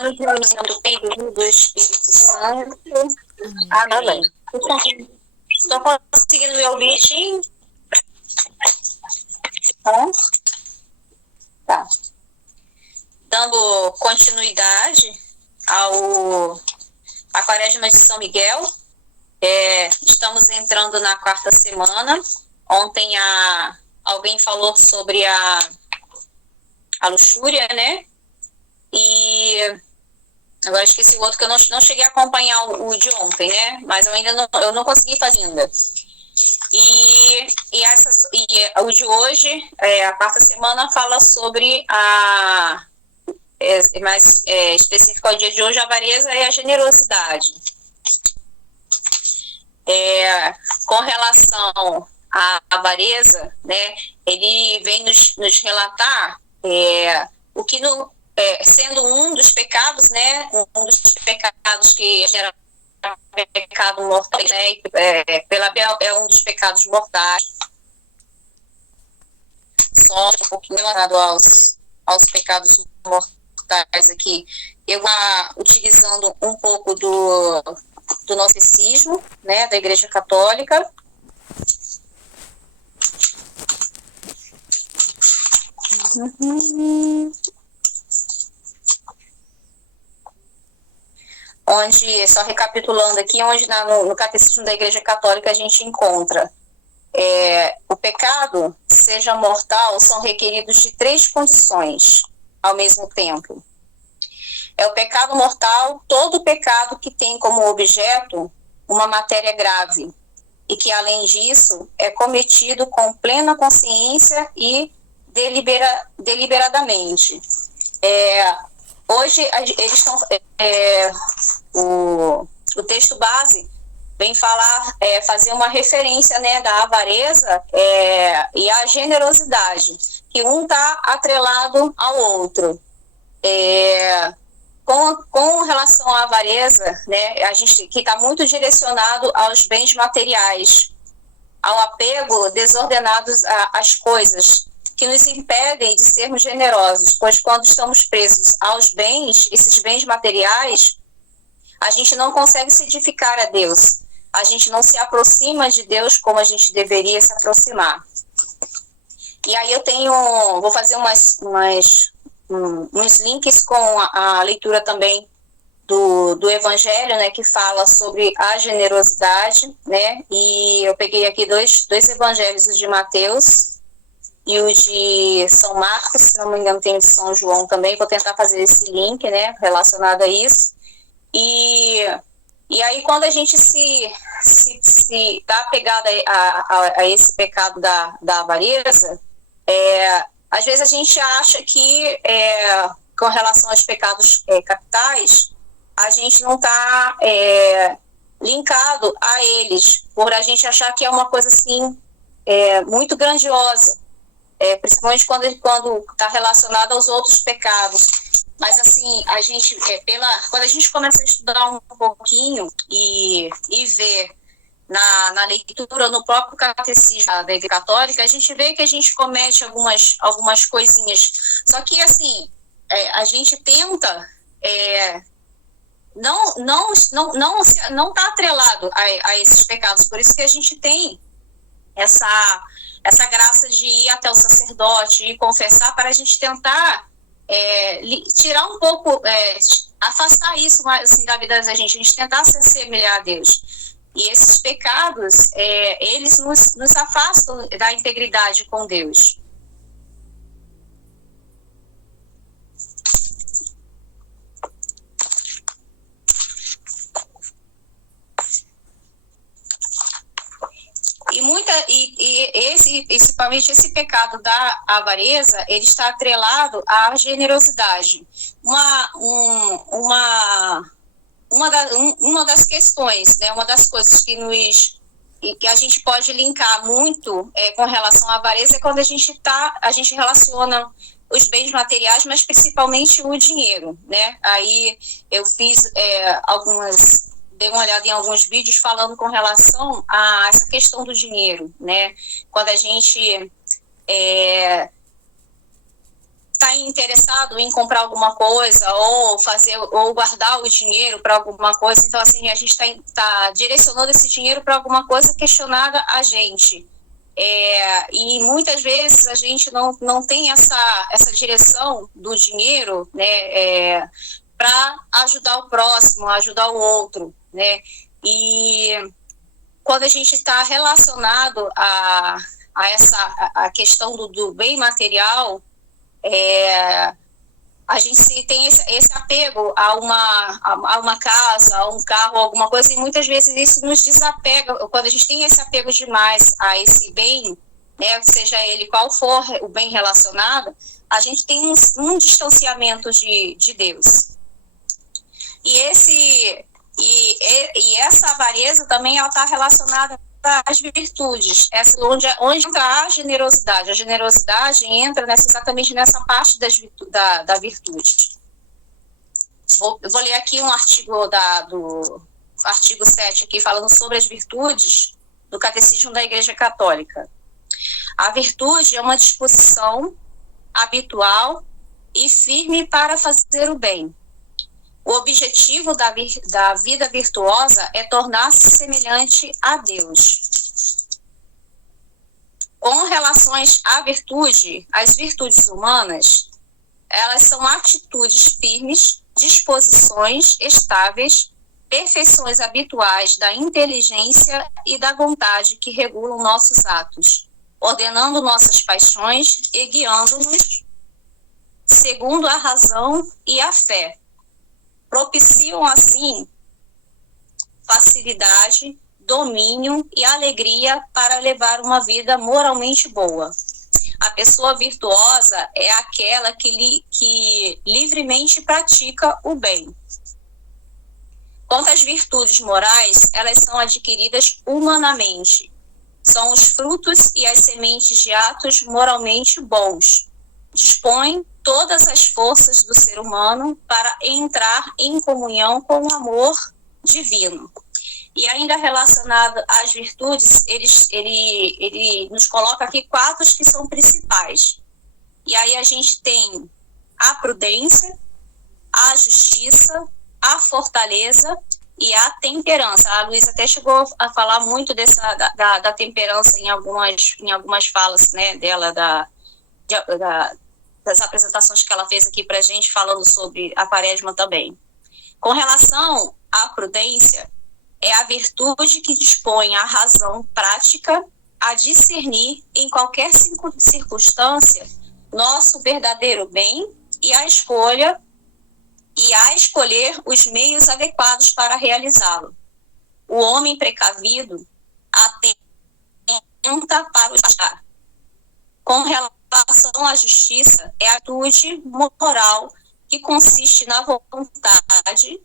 Estamos reunindo do Filho do Espírito Santo. Amém. Amém. Estou conseguindo me ouvir, sim? Tá. Dando continuidade à Quaresma de São Miguel. Estamos entrando na quarta semana. Ontem alguém falou sobre a luxúria, né? E agora esqueci o outro, que eu não cheguei a acompanhar o de ontem, né? Mas eu não consegui fazer ainda. E o de hoje, a quarta semana, fala sobre mais específico ao dia de hoje, a avareza e a generosidade. Com relação à avareza, né, ele vem nos relatar o que sendo um dos pecados, né, um dos pecados que gera pecado mortal, né, é um dos pecados mortais. Só um pouquinho relacionado aos pecados mortais aqui. Eu utilizando um pouco do gnosticismo, né, da Igreja Católica. Onde, só recapitulando aqui, onde no Catecismo da Igreja Católica a gente encontra o pecado, seja mortal, são requeridos de 3 condições ao mesmo tempo. O pecado mortal, todo pecado que tem como objeto uma matéria grave e que, além disso, é cometido com plena consciência e deliberadamente. Hoje, eles estão... o texto base vem fazer uma referência, né, da avareza e a generosidade, que um está atrelado ao outro. Com relação à avareza, né, a gente que está muito direcionado aos bens materiais, ao apego desordenado às coisas, que nos impedem de sermos generosos, pois quando estamos presos aos bens, esses bens materiais, a gente não consegue se edificar a Deus, a gente não se aproxima de Deus como a gente deveria se aproximar. E aí vou fazer uns links com a leitura também do Evangelho, né, que fala sobre a generosidade, né, e eu peguei aqui dois evangelhos, o de Mateus e o de São Marcos, se não me engano tem o de São João também, vou tentar fazer esse link, né, relacionado a isso. E aí quando a gente se dá apegada a esse pecado da avareza, às vezes a gente acha que com relação aos pecados capitais, a gente não está linkado a eles, por a gente achar que é uma coisa assim muito grandiosa, principalmente quando está relacionado aos outros pecados. Mas assim, a gente, quando a gente começa a estudar um pouquinho e ver na leitura, no próprio catecismo da Igreja Católica, a gente vê que a gente comete algumas coisinhas. Só que, assim, a gente tenta não está atrelado a esses pecados. Por isso que a gente tem essa graça de ir até o sacerdote e confessar, para a gente tentar tirar um pouco, afastar isso assim, da vida da gente, a gente tentar se assemelhar a Deus. E esses pecados, eles nos afastam da integridade com Deus. Principalmente esse pecado da avareza, ele está atrelado à generosidade. Uma das questões, né, uma das coisas que a gente pode linkar muito com relação à avareza é quando a gente relaciona os bens materiais, mas principalmente o dinheiro, né? Aí eu fiz dei uma olhada em alguns vídeos falando com relação a essa questão do dinheiro, né? Quando a gente está interessado em comprar alguma coisa ou guardar o dinheiro para alguma coisa. Então, assim, a gente está direcionando esse dinheiro para alguma coisa questionada a gente. E muitas vezes a gente não tem essa direção do dinheiro, né, para ajudar o próximo, ajudar o outro, né? E quando a gente está relacionado a a questão do bem material, a gente tem esse apego a uma casa, a um carro, alguma coisa, e muitas vezes isso nos desapega. Quando a gente tem esse apego demais a esse bem, né, seja ele qual for o bem relacionado, a gente tem um distanciamento de Deus. E essa avareza também está relacionada às virtudes, onde entra a generosidade. A generosidade entra exatamente nessa parte da virtude. Eu vou ler aqui um artigo do artigo 7, aqui, falando sobre as virtudes do Catecismo da Igreja Católica. A virtude é uma disposição habitual e firme para fazer o bem. O objetivo da vida virtuosa é tornar-se semelhante a Deus. Com relações à virtude, as virtudes humanas, elas são atitudes firmes, disposições estáveis, perfeições habituais da inteligência e da vontade que regulam nossos atos, ordenando nossas paixões e guiando-nos segundo a razão e a fé. Propiciam, assim, facilidade, domínio e alegria para levar uma vida moralmente boa. A pessoa virtuosa é aquela que livremente pratica o bem. Quanto às virtudes morais, elas são adquiridas humanamente. São os frutos e as sementes de atos moralmente bons. Dispõem todas as forças do ser humano para entrar em comunhão com o amor divino. E ainda relacionado às virtudes, ele nos coloca aqui 4 que são principais. E aí a gente tem a prudência, a justiça, a fortaleza e a temperança. A Luísa até chegou a falar muito da temperança em algumas falas, né, dela, das apresentações que ela fez aqui para a gente, falando sobre a Quaresma também. Com relação à prudência, é a virtude que dispõe a razão prática a discernir em qualquer circunstância nosso verdadeiro bem e a escolher os meios adequados para realizá-lo. O homem precavido atenta para o estar. Com relação à justiça, é a atitude moral que consiste na vontade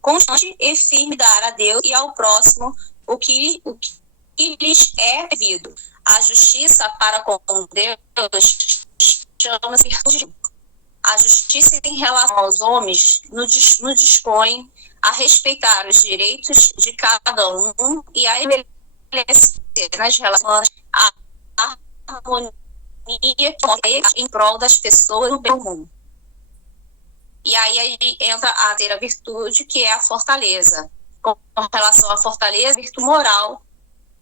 constante e firme de dar a Deus e ao próximo o que lhes é devido. A justiça para com Deus chama-se virtude. A justiça em relação aos homens nos dispõe a respeitar os direitos de cada um e a estabelecer nas relações a harmonia em prol das pessoas no bem comum. E aí entra a terceira virtude, que é a fortaleza. Com relação à fortaleza, a virtude moral,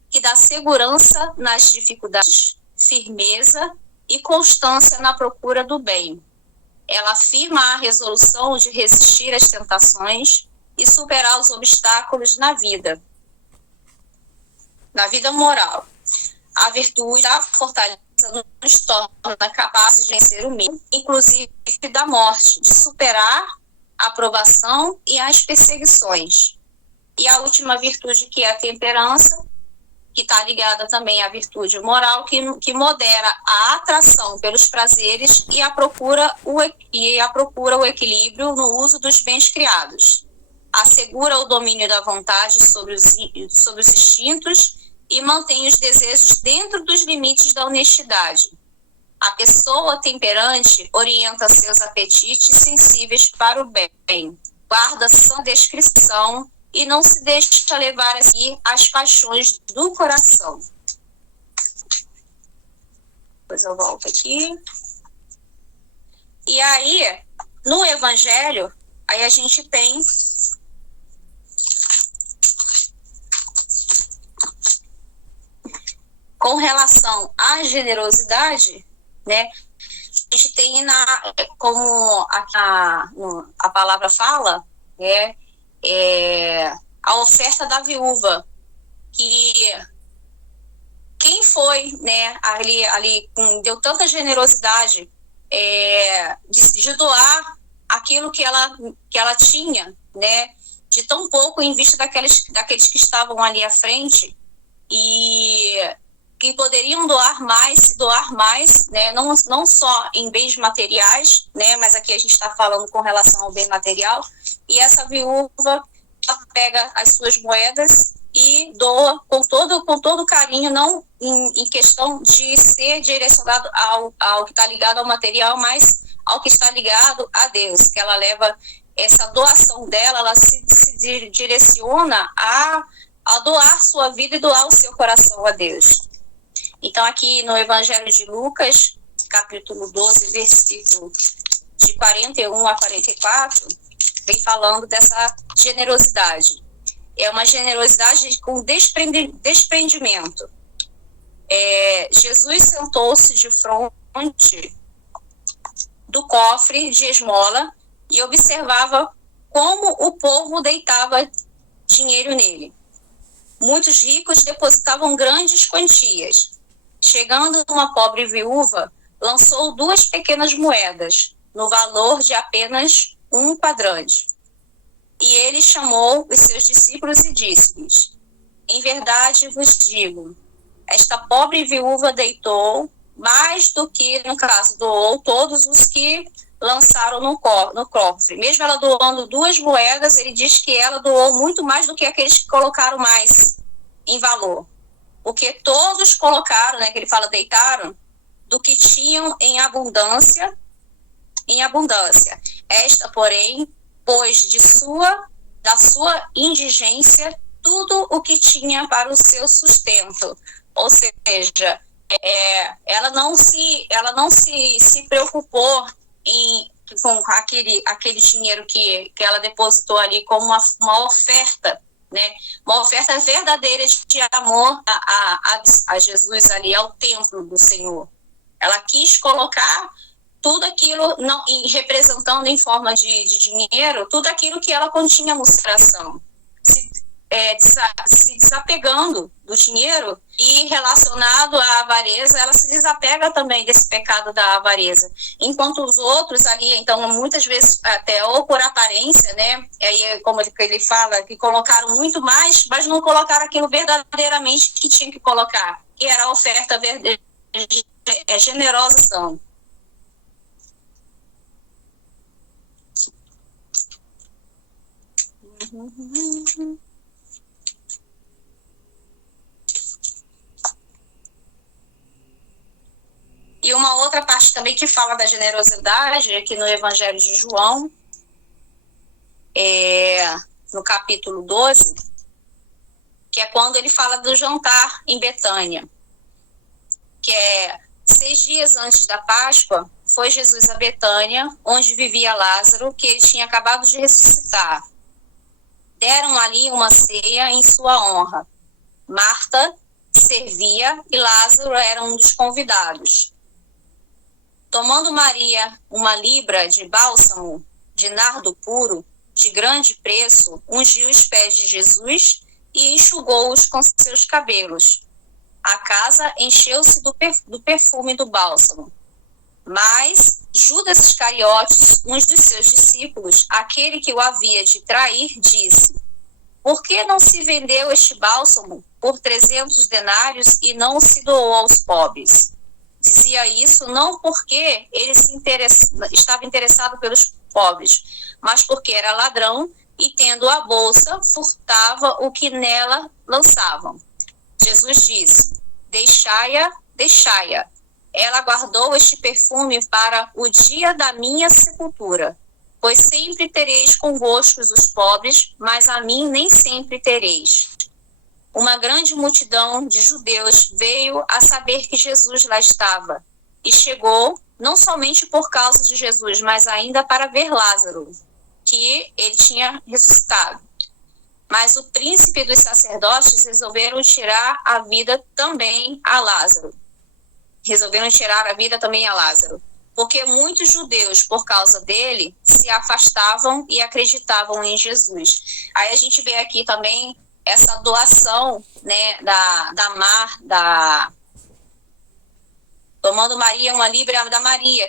que dá segurança nas dificuldades, firmeza e constância na procura do bem. Ela afirma a resolução de resistir às tentações e superar os obstáculos na vida moral. A virtude da fortaleza nos torna capazes de vencer o medo, inclusive da morte, de superar a provação e as perseguições. E a última virtude, que é a temperança, que está ligada também à virtude moral, que modera a atração pelos prazeres e procura o equilíbrio no uso dos bens criados. Assegura o domínio da vontade sobre os instintos e mantém os desejos dentro dos limites da honestidade. A pessoa temperante orienta seus apetites sensíveis para o bem, guarda sã descrição e não se deixa levar assim as paixões do coração. Depois eu volto aqui. E aí, no Evangelho, aí a gente tem com relação à generosidade, né? A gente tem como a palavra fala, a oferta da viúva, que quem foi, né, ali deu tanta generosidade de doar aquilo que ela tinha, né, de tão pouco em vista daqueles que estavam ali à frente e que poderiam doar mais, né, não só em bens materiais, né, mas aqui a gente está falando com relação ao bem material, e essa viúva pega as suas moedas e doa com todo carinho, não em questão de ser direcionado ao que está ligado ao material, mas ao que está ligado a Deus, que ela leva essa doação dela, ela se direciona a doar sua vida e doar o seu coração a Deus. Então, aqui no Evangelho de Lucas, capítulo 12, versículo de 41 a 44, vem falando dessa generosidade. É uma generosidade com desprendimento. Jesus sentou-se de frente do cofre de esmola e observava como o povo deitava dinheiro nele. Muitos ricos depositavam grandes quantias. Chegando uma pobre viúva, lançou 2 pequenas moedas, no valor de apenas 1 quadrante. E ele chamou os seus discípulos e disse-lhes: em verdade vos digo, esta pobre viúva deitou mais do que, no caso, doou todos os que lançaram no cofre. Mesmo ela doando 2 moedas, ele diz que ela doou muito mais do que aqueles que colocaram mais em valor. Porque todos colocaram, né, que ele fala deitaram, do que tinham em abundância. Esta, porém, pôs da sua indigência tudo o que tinha para o seu sustento. Ou seja, ela não se preocupou com aquele dinheiro que ela depositou ali como uma oferta, né? Uma oferta verdadeira de amor a Jesus ali, ao templo do Senhor. Ela quis colocar tudo aquilo, representando em forma de dinheiro, tudo aquilo que ela continha no coração. Se desapegando do dinheiro e relacionado à avareza, ela se desapega também desse pecado da avareza. Enquanto os outros ali, então, muitas vezes, até ou por aparência, né? Aí, como ele fala, que colocaram muito mais, mas não colocaram aquilo verdadeiramente que tinha que colocar, que era a oferta generosa. E uma outra parte também que fala da generosidade, aqui no Evangelho de João, no capítulo 12, que é quando ele fala do jantar em Betânia, que 6 dias antes da Páscoa, foi Jesus a Betânia, onde vivia Lázaro, que ele tinha acabado de ressuscitar. Deram ali uma ceia em sua honra. Marta servia e Lázaro era um dos convidados. Tomando Maria uma libra de bálsamo de nardo puro, de grande preço, ungiu os pés de Jesus e enxugou-os com seus cabelos. A casa encheu-se do perfume do bálsamo. Mas Judas Iscariotes, um dos seus discípulos, aquele que o havia de trair, disse: por que não se vendeu este bálsamo por 300 denários e não se doou aos pobres? Dizia isso não porque ele estava interessado pelos pobres, mas porque era ladrão e, tendo a bolsa, furtava o que nela lançavam. Jesus disse: deixai-a. Ela guardou este perfume para o dia da minha sepultura. Pois sempre tereis convosco os pobres, mas a mim nem sempre tereis. Uma grande multidão de judeus veio a saber que Jesus lá estava, e chegou não somente por causa de Jesus, mas ainda para ver Lázaro, que ele tinha ressuscitado. Mas o príncipe dos sacerdotes resolveram tirar a vida também a Lázaro. Porque muitos judeus, por causa dele, se afastavam e acreditavam em Jesus. Aí a gente vê aqui também essa doação, né, tomando Maria uma líbria da Maria,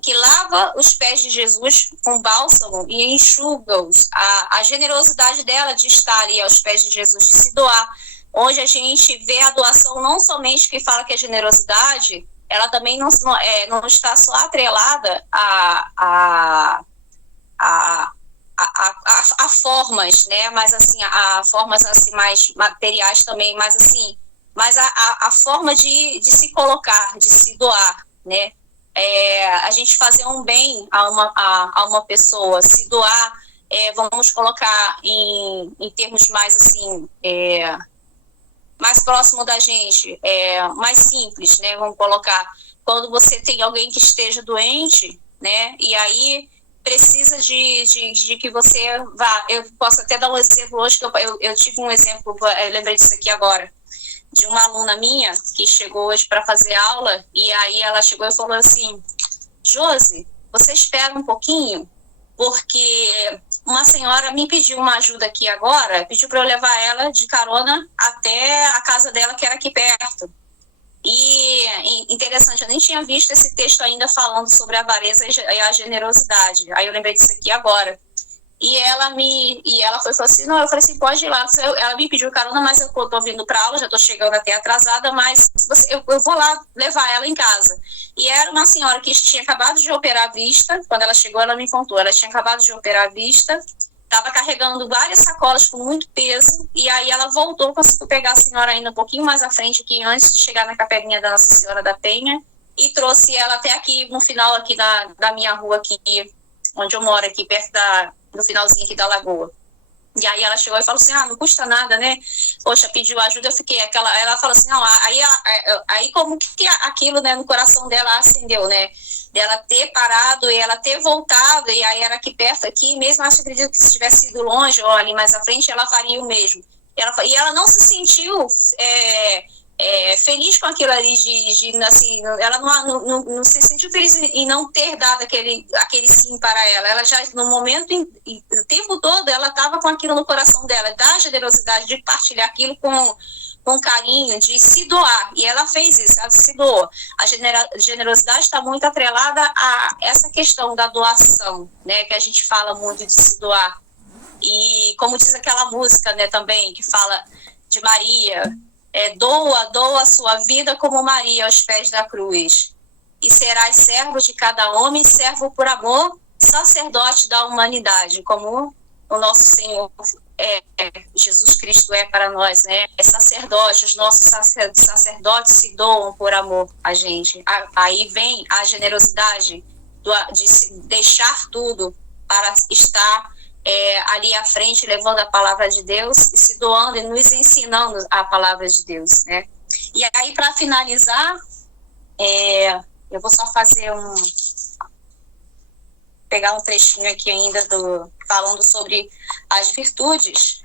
que lava os pés de Jesus com bálsamo e enxuga-os. A generosidade dela de estar ali aos pés de Jesus, de se doar, onde a gente vê a doação não somente que fala que é generosidade, ela também não está só atrelada a formas, né? Mas assim, a formas assim mais materiais também, mas assim, mas a forma de se colocar, de se doar, né? A gente fazer um bem a uma pessoa, se doar, vamos colocar em termos mais assim, mais próximo da gente, mais simples, né? Vamos colocar, quando você tem alguém que esteja doente, né? E aí precisa de que você vá. Eu posso até dar um exemplo hoje, que eu tive um exemplo, eu lembrei disso aqui agora, de uma aluna minha que chegou hoje para fazer aula, e aí ela chegou e falou assim: Josi, você espera um pouquinho, porque uma senhora me pediu uma ajuda aqui agora, pediu para eu levar ela de carona até a casa dela, que era aqui perto. E interessante, eu nem tinha visto esse texto ainda falando sobre a avareza e a generosidade. Aí eu lembrei disso aqui agora. E ela falou assim, não, eu falei assim, pode ir lá. Ela me pediu carona, mas eu tô vindo para aula, já tô chegando até atrasada, mas eu vou lá levar ela em casa. E era uma senhora que tinha acabado de operar a vista. Quando ela chegou, ela me contou, ela tinha acabado de operar a vista, estava carregando várias sacolas com muito peso, e aí ela voltou, conseguiu pegar a senhora ainda um pouquinho mais à frente, aqui, antes de chegar na capelinha da Nossa Senhora da Penha, e trouxe ela até aqui, no final aqui da minha rua, aqui, onde eu moro, aqui perto no finalzinho aqui da lagoa. E aí ela chegou e falou assim, não custa nada, né? Poxa, pediu ajuda, eu fiquei ela falou assim, não, aí como que aquilo, né, no coração dela acendeu, né? Dela ter parado e ela ter voltado, e aí era aqui perto, aqui, mesmo acho que acredito que se tivesse ido longe ou ali mais à frente, ela faria o mesmo. E ela não se sentiu feliz com aquilo ali, assim, ela não se sentiu feliz em não ter dado aquele sim para ela. Ela já, no momento, o tempo todo, ela estava com aquilo no coração dela, da generosidade de partilhar aquilo com carinho, de se doar. E ela fez isso, ela se doou. A generosidade está muito atrelada a essa questão da doação, né, que a gente fala muito de se doar. E como diz aquela música, né, também, que fala de Maria, doa a sua vida como Maria aos pés da cruz, e serás servo de cada homem, servo por amor, sacerdote da humanidade, como o nosso Senhor Jesus Cristo é para nós, né? É sacerdote, os nossos sacerdotes se doam por amor a gente. Aí vem a generosidade de se deixar tudo para estar ali à frente, levando a palavra de Deus e se doando e nos ensinando a palavra de Deus, né? E aí, para finalizar, eu vou só fazer pegar um trechinho aqui ainda falando sobre as virtudes,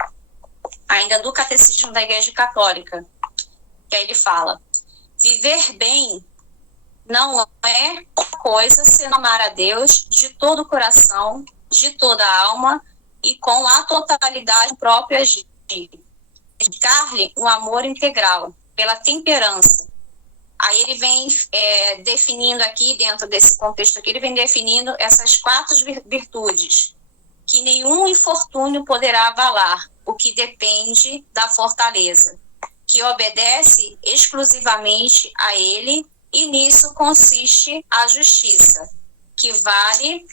ainda do Catecismo da Igreja Católica, que aí ele fala: viver bem não é coisa senão amar a Deus de todo o coração, de toda a alma, e com a totalidade própria de dedicar-lhe um amor integral, pela temperança. Aí ele vem definindo aqui, dentro desse contexto aqui, ele vem definindo essas 4 virtudes, que nenhum infortúnio poderá abalar, o que depende da fortaleza, que obedece exclusivamente a ele, e nisso consiste a justiça, que vale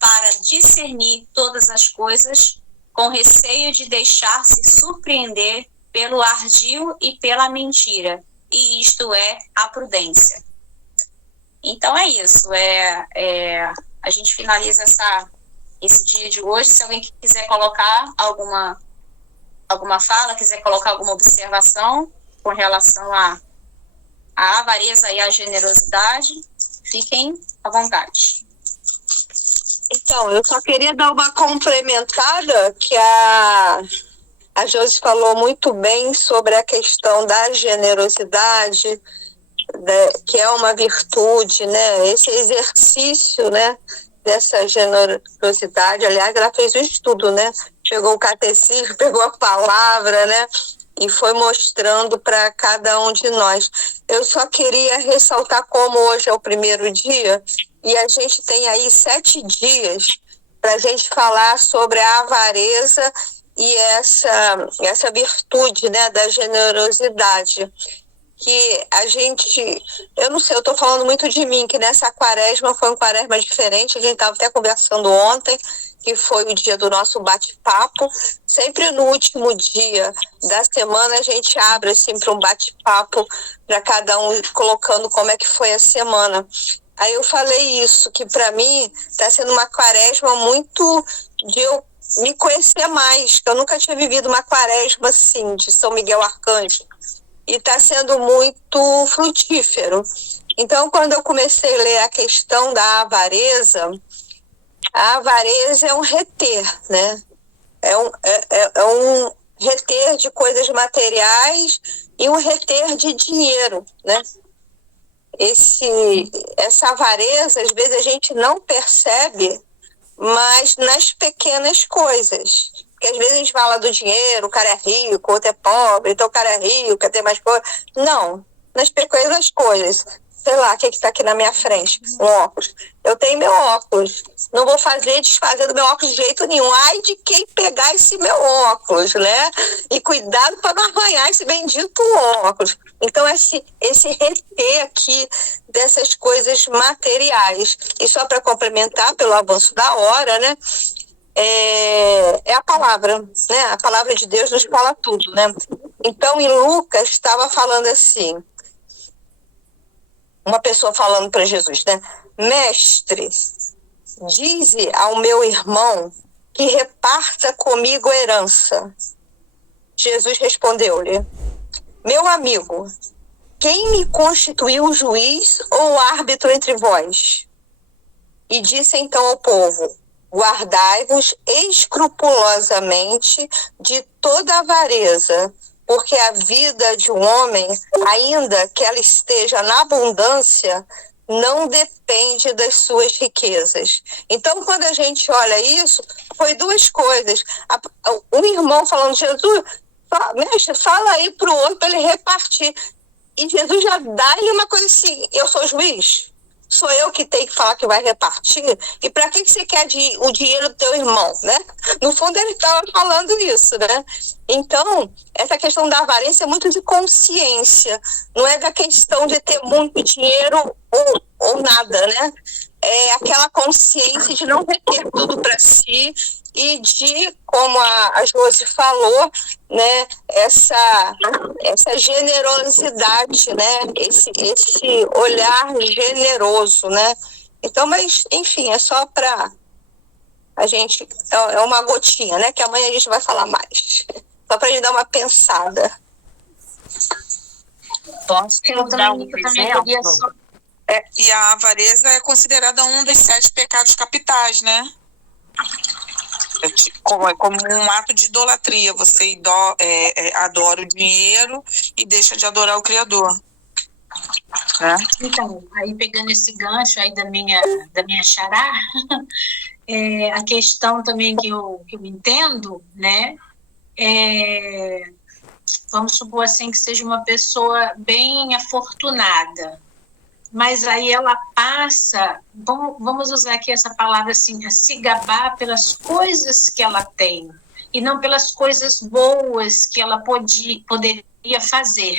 para discernir todas as coisas, com receio de deixar-se surpreender pelo ardil e pela mentira, e isto é a prudência. Então é isso, a gente finaliza esse dia de hoje. Se alguém quiser colocar alguma fala, quiser colocar alguma observação com relação à avareza e à generosidade, Fiquem à vontade. Então, eu só queria dar uma complementada que a Josi falou muito bem sobre a questão da generosidade, né, que é uma virtude, né? Esse exercício, né, dessa generosidade. Aliás, ela fez o estudo, né? Pegou o catecismo, pegou a palavra, né? E foi mostrando para cada um de nós. Eu só queria ressaltar como hoje é o primeiro dia e a gente tem aí 7 dias para a gente falar sobre a avareza e essa virtude, né, da generosidade. Que a gente, eu não sei, eu estou falando muito de mim, que nessa quaresma foi um quaresma diferente, a gente estava até conversando ontem, que foi o dia do nosso bate-papo. Sempre no último dia da semana a gente abre assim para um bate-papo para cada um colocando como é que foi a semana. Aí eu falei isso, que para mim está sendo uma quaresma muito de eu me conhecer mais, que eu nunca tinha vivido uma quaresma assim, de São Miguel Arcanjo. E está sendo muito frutífero. Então, quando eu comecei a ler a questão da avareza, a avareza é um reter, né? É um reter de coisas materiais e um reter de dinheiro, né? Essa avareza, às vezes, a gente não percebe, mas nas pequenas coisas. Porque às vezes a gente fala do dinheiro, o cara é rico, o outro é pobre, então o cara é rico, quer ter mais coisa. Não, nas pequenas coisas. Sei lá, o que está aqui na minha frente? Um óculos. Eu tenho meu óculos. Não vou desfazer do meu óculos de jeito nenhum. Ai de quem pegar esse meu óculos, né? E cuidado para não arranhar esse bendito óculos. Então, esse reter aqui dessas coisas materiais. E só para complementar, pelo avanço da hora, né? É a palavra, né? A palavra de Deus nos fala tudo, né? Então, em Lucas, estava falando assim, uma pessoa falando para Jesus, né? Mestre, dize ao meu irmão que reparta comigo a herança. Jesus respondeu-lhe, meu amigo, quem me constituiu juiz ou árbitro entre vós? E disse então ao povo, guardai-vos escrupulosamente de toda avareza, porque a vida de um homem, ainda que ela esteja na abundância, não depende das suas riquezas. Então, quando a gente olha isso, foi 2 coisas. Um irmão falando, Jesus, mestre, fala aí para o outro para ele repartir. E Jesus já dá-lhe uma coisa assim, eu sou juiz? Sou eu que tenho que falar que vai repartir? E para que você quer o dinheiro do teu irmão, né? No fundo, ele estava falando isso, né? Então, essa questão da avareza é muito de consciência. Não é da questão de ter muito dinheiro ou nada, né? É aquela consciência de não reter tudo para si e de, como a Josi falou, né, essa generosidade, né, esse olhar generoso, né. Então, mas, enfim, é só para a gente, é uma gotinha, né, que amanhã a gente vai falar mais. Só para a gente dar uma pensada. Posso dar um exemplo? E a avareza é considerada um dos 7 pecados capitais, né? Como um ato de idolatria. Você adora o dinheiro e deixa de adorar o Criador. Né? Então, aí pegando esse gancho aí da minha xará, a questão também que eu entendo, né? Vamos supor assim que seja uma pessoa bem afortunada, mas aí ela passa, vamos usar aqui essa palavra assim, a se gabar pelas coisas que ela tem e não pelas coisas boas que ela poderia fazer.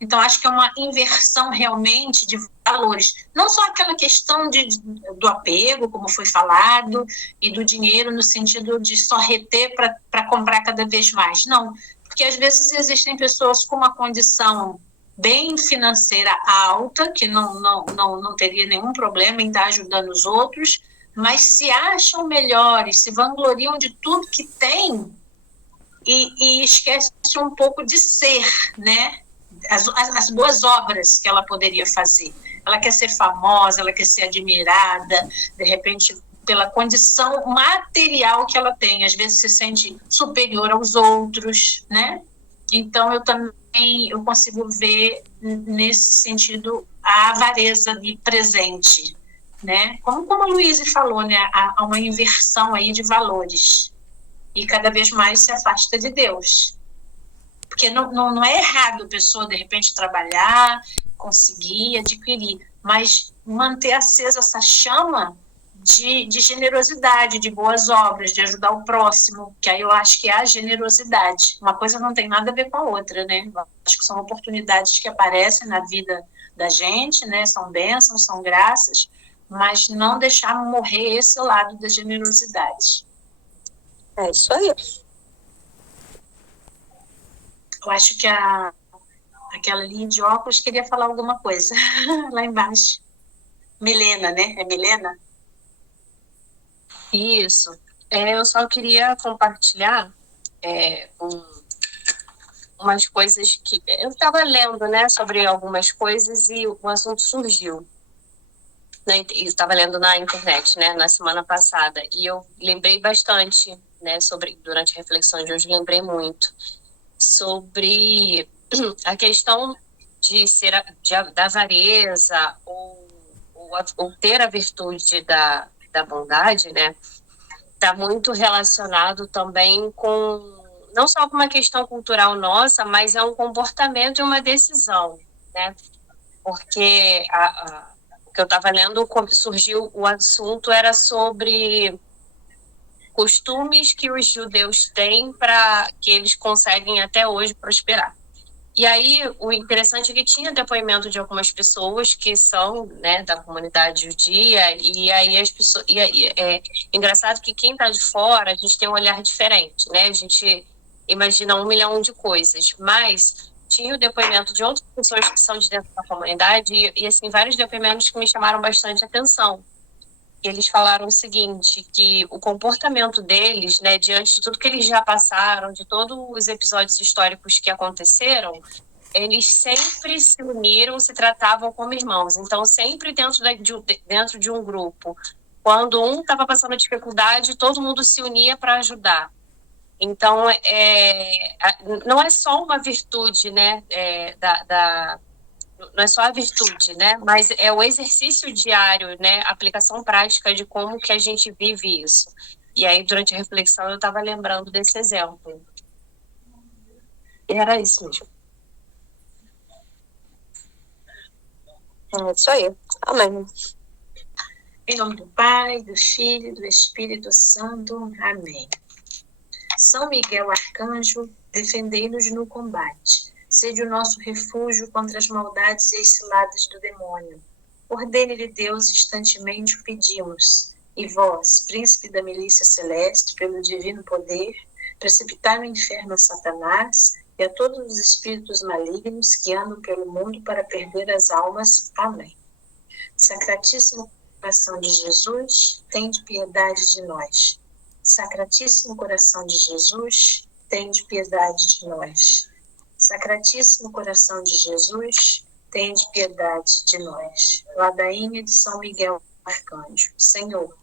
Então, acho que é uma inversão realmente de valores. Não só aquela questão do apego, como foi falado, e do dinheiro no sentido de só reter para comprar cada vez mais. Não, porque às vezes existem pessoas com uma condição bem financeira alta, que não teria nenhum problema em estar ajudando os outros, mas se acham melhores, se vangloriam de tudo que tem e esquecem um pouco de ser, né? As boas obras que ela poderia fazer. Ela quer ser famosa, ela quer ser admirada, de repente, pela condição material que ela tem. Às vezes se sente superior aos outros, né? Então, eu consigo ver nesse sentido a avareza de presente, né? Como a Luísa falou, né? Há uma inversão aí de valores e cada vez mais se afasta de Deus. Porque não é errado a pessoa, de repente, trabalhar, conseguir, adquirir, mas manter acesa essa chama de generosidade, de boas obras, de ajudar o próximo, que aí eu acho que é a generosidade. Uma coisa não tem nada a ver com a outra, né? Eu acho que são oportunidades que aparecem na vida da gente, né? São bênçãos, são graças, mas não deixar morrer esse lado da generosidade. É isso aí. Eu acho que aquela ali de óculos queria falar alguma coisa lá embaixo. Milena, né? É Milena? Isso. Eu só queria compartilhar umas coisas que eu estava lendo, né, sobre algumas coisas e o assunto surgiu. Estava lendo na internet, né, na semana passada, e eu lembrei bastante, né, durante a reflexão de hoje, lembrei muito sobre a questão de ser da avareza ou ter a virtude da bondade, né, está muito relacionado também com, não só com uma questão cultural nossa, mas é um comportamento e uma decisão, né? Porque o que eu estava lendo, surgiu o assunto, era sobre costumes que os judeus têm para que eles conseguem até hoje prosperar. E aí, o interessante é que tinha depoimento de algumas pessoas que são, né, da comunidade judia, e aí as pessoas... é engraçado que quem está de fora, a gente tem um olhar diferente, né? A gente imagina 1 milhão de coisas, mas tinha o depoimento de outras pessoas que são de dentro da comunidade, e assim, vários depoimentos que me chamaram bastante atenção. Eles falaram o seguinte, que o comportamento deles, né, diante de tudo que eles já passaram, de todos os episódios históricos que aconteceram, eles sempre se uniram, se tratavam como irmãos. Então, sempre dentro de um grupo, quando um estava passando dificuldade, todo mundo se unia para ajudar. Então, não é só uma virtude, né, não é só a virtude, né? Mas é o exercício diário, né? A aplicação prática de como que a gente vive isso. E aí, durante a reflexão, eu estava lembrando desse exemplo. E era isso mesmo. É isso aí. Amém. Em nome do Pai, do Filho e do Espírito Santo. Amém. São Miguel Arcanjo, defendei-nos no combate. Sede o nosso refúgio contra as maldades e as ciladas do demônio. Ordene-lhe Deus, instantemente o pedimos. E vós, príncipe da milícia celeste, pelo divino poder, precipitai no inferno a Satanás e a todos os espíritos malignos que andam pelo mundo para perder as almas. Amém. Sacratíssimo coração de Jesus, tende piedade de nós. Sacratíssimo coração de Jesus, tende piedade de nós. Sacratíssimo coração de Jesus, tende piedade de nós. Ladainha de São Miguel Arcanjo, Senhor,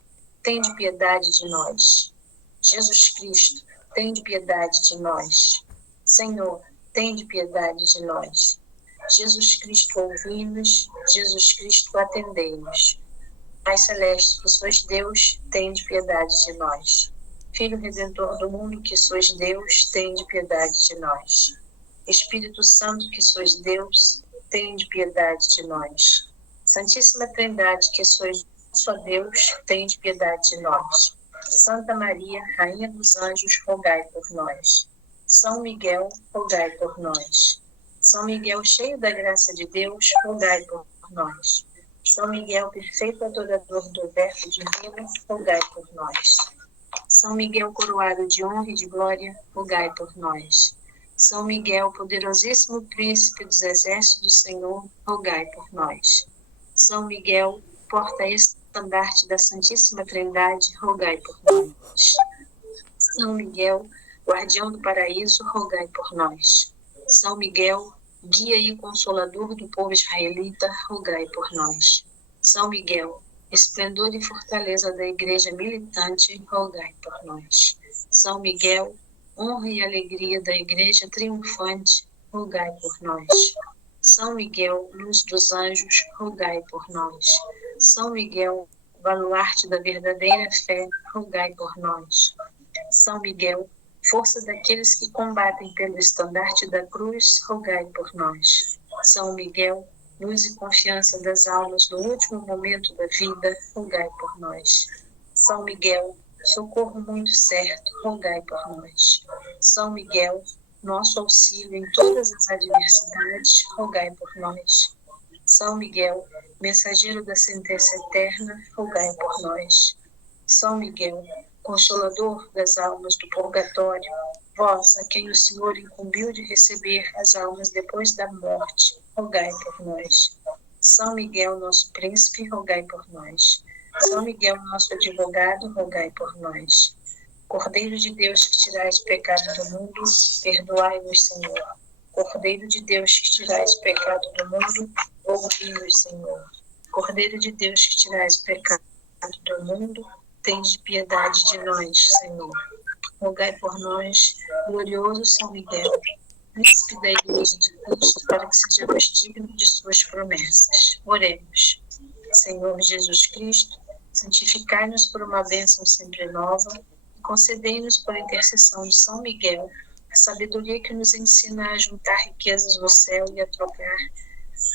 tende piedade de nós. Jesus Cristo, tende piedade de nós. Senhor, tende piedade de nós. Jesus Cristo, ouvi-nos. Jesus Cristo, atendei-nos. Pai Celeste, que sois Deus, tende piedade de nós. Filho Redentor do mundo, que sois Deus, tende piedade de nós. Espírito Santo, que sois Deus, tende piedade de nós. Santíssima Trindade, que sois só Deus, tende piedade de nós. Santa Maria, Rainha dos Anjos, rogai por nós. São Miguel, rogai por nós. São Miguel, cheio da graça de Deus, rogai por nós. São Miguel, perfeito adorador do Verbo divino, rogai por nós. São Miguel, coroado de honra e de glória, rogai por nós. São Miguel, poderosíssimo príncipe dos exércitos do Senhor, rogai por nós. São Miguel, porta-estandarte da Santíssima Trindade, rogai por nós. São Miguel, guardião do paraíso, rogai por nós. São Miguel, guia e consolador do povo israelita, rogai por nós. São Miguel, esplendor e fortaleza da igreja militante, rogai por nós. São Miguel, honra e alegria da igreja triunfante, rogai por nós. São Miguel, luz dos anjos, rogai por nós. São Miguel, baluarte da verdadeira fé, rogai por nós. São Miguel, força daqueles que combatem pelo estandarte da cruz, rogai por nós. São Miguel, luz e confiança das almas no último momento da vida, rogai por nós. São Miguel, socorro muito certo, rogai por nós. São Miguel, nosso auxílio em todas as adversidades, rogai por nós. São Miguel, mensageiro da sentença eterna, rogai por nós. São Miguel, consolador das almas do purgatório, vós, a quem o Senhor incumbiu de receber as almas depois da morte, rogai por nós. São Miguel, nosso príncipe, rogai por nós. São Miguel, nosso advogado, rogai por nós. Cordeiro de Deus, que tirais o pecado do mundo, perdoai-nos, Senhor. Cordeiro de Deus, que tirais o pecado do mundo, ouvi-nos, Senhor. Cordeiro de Deus, que tirais o pecado do mundo, tende piedade de nós, Senhor. Rogai por nós, glorioso São Miguel, príncipe da Igreja de Cristo, para que sejamos dignos de suas promessas. Oremos. Senhor Jesus Cristo, santificai-nos por uma bênção sempre nova e concedei-nos por intercessão de São Miguel a sabedoria que nos ensina a juntar riquezas no céu e a trocar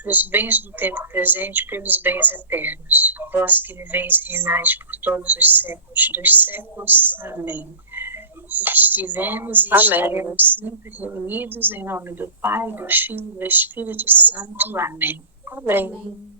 os bens do tempo presente pelos bens eternos. Vós que viveis e reinais por todos os séculos dos séculos. Amém. Estivemos e estaremos sempre reunidos em nome do Pai, do Filho e do Espírito Santo. Amém. Amém.